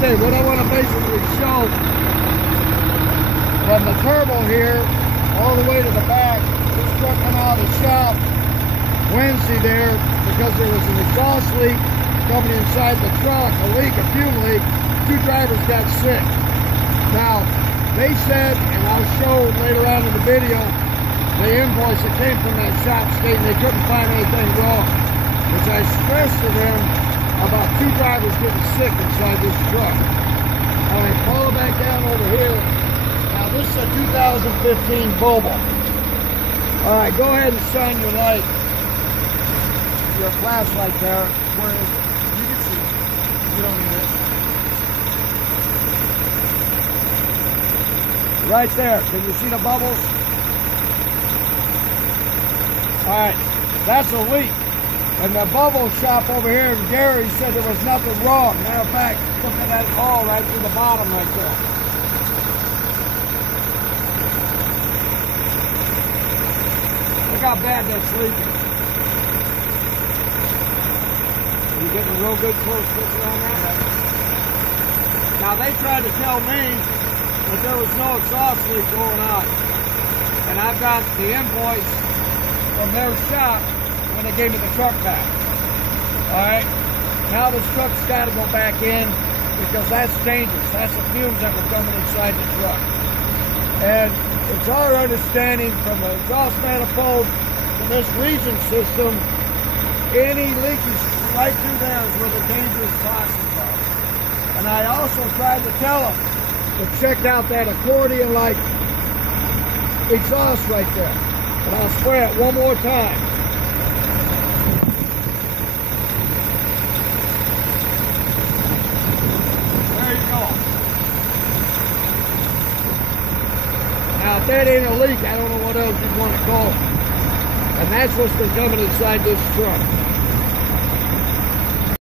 Okay, what I want to basically show from the turbo here all the way to the back, this truck came out of the shop Wednesday there because there was an exhaust leak coming inside the truck, a fume leak. 2 drivers got sick. Now, they said, and I'll show later on in the video, the invoice that came from that shop stating they couldn't find anything wrong, which I stressed to them about 2 drivers getting sick inside this truck. All right, follow back down over here. Now, this is a 2015 Volvo. All right, go ahead and shine your light, your flashlight there. Where is it? You can see it. You don't need it. Right there. Can you see the bubbles? All right, that's a leak. And the bubble shop over here, Gary said there was nothing wrong. Matter of fact, look at that hole right through the bottom right there. Look how bad that's leaking. Are you getting a real good close picture on that? Now they tried to tell me that there was no exhaust leak going on. And I've got the invoice from their shop when they gave me the truck back. Alright? Now this truck's got to go back in because that's dangerous. That's the fumes that were coming inside the truck. And it's our understanding from the exhaust manifold to this region system, any leakage right through there is where the dangerous toxins are. And I also tried to tell them to check out that accordion-like exhaust right there. And I'll spray it one more time. There you go. Now, if that ain't a leak, I don't know what else you'd want to call it. And that's what's been coming inside this truck.